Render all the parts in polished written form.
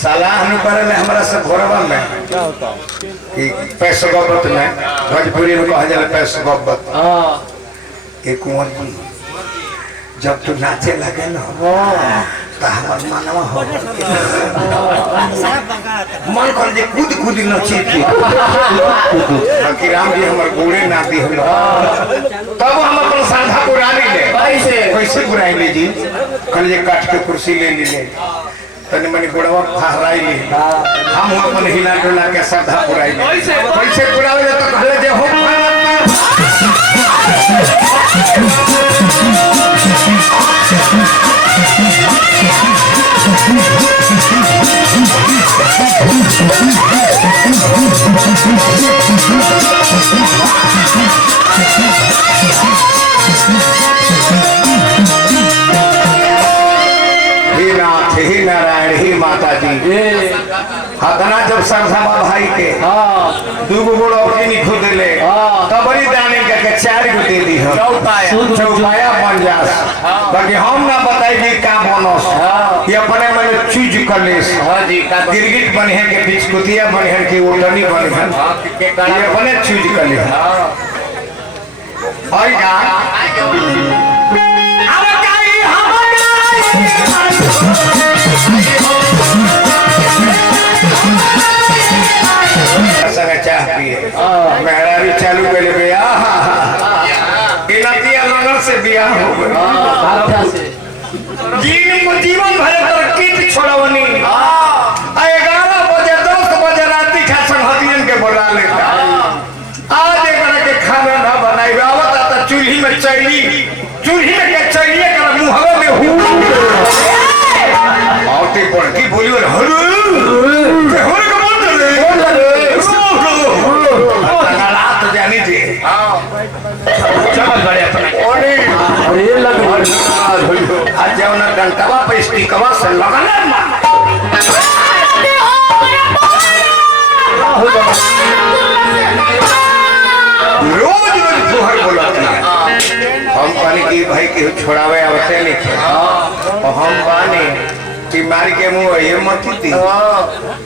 सलाह न करे हमारा से घोरवा में क्या होता है कि पैसो गब्बत में भोजपुरी में कहा जाए पैसो गब्बत। एक कुंवर जी जब तू नाचे लगे ना तो हमार मनवा हो मन कर जे कूद कूद नची थी बाकी राम जी हमार गोड़े नाती हो तब हम अपन सांधा पुरानी ले कैसे पुराई ले जी कल जे काट के कुर्सी ले ली तनी मनी गोड़वा फहराई ली हम अपन हिला डोला के सांधा पुराई कैसे पुरावे तो कहले जे हो ही नारायण ही माता जी हतना जब सरसमा भाई के दूगो गोड़ अपनी खुद ले तबरी दाने के 4 गो दे दी हम चौपाया बन जास बाकी हम ना बताई कि का बनस ये अपने में चीज कलेस गिरगिट बने के बिस्कुटिया बने के ओटनी बने ये अपने चीज कले और का चाह पिए मेहरारी चालू कर ले बियाह से बियाह हो गए जीवन भर तरक्की छोड़वनी 11 बजे 10 बजे राती खा संहतियन के बोला लेता आज एक के खाना ना बनाई आवत आता चूल्ही में चैली चूल्ही में के चैलिए कर मुंहवा में हु औते पर की बोलियो हरु जानी थी अरे लग आज जाओ ना डंटवा पे स्टिकवा से लगना रोज रोज तुहर बोलत हम कहनी कि भाई के छोड़ावे आवते नहीं हम बानी कि मार के मुंह ये मत थी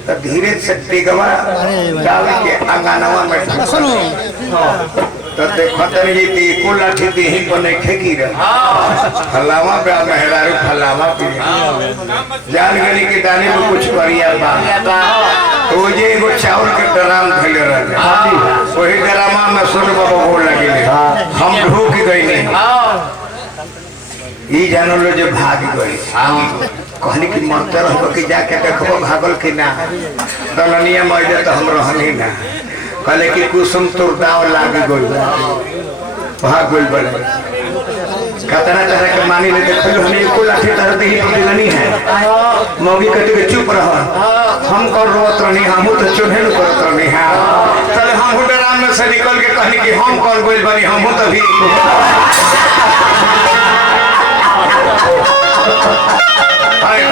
तो धीरे से टिकवा डाल के अंगनवा में तो देखो तनी जी को लाठी दी ही बने खेकी रे फलावा पे मेहरारू फलावा पे जान गनी के दाने में कुछ करिया बा तो जे एगो चावल के ड्राम धइले रहले वही ड्रामा में सुन बाबा बोल लगे हम ढूक गई नहीं ई जानो लो जो भाग गई कहनी कि मरते रहो कि जाके देखो भागल कि ना दलनिया मर तो हम रहनी ना कहले कि कुसुम तोर दाव लाग गई भाग गई बड़े कतना तरह के मानी ले देखो हमें एको लाठी तरह दे ही नहीं है मौगी कट के चुप रह हम कर रोत रहनी हम तो चुन्हे न करत रहनी हां चल हम हुडराम में से निकल के कहनी कि हम कौन गइल बनी हम तो भी हाय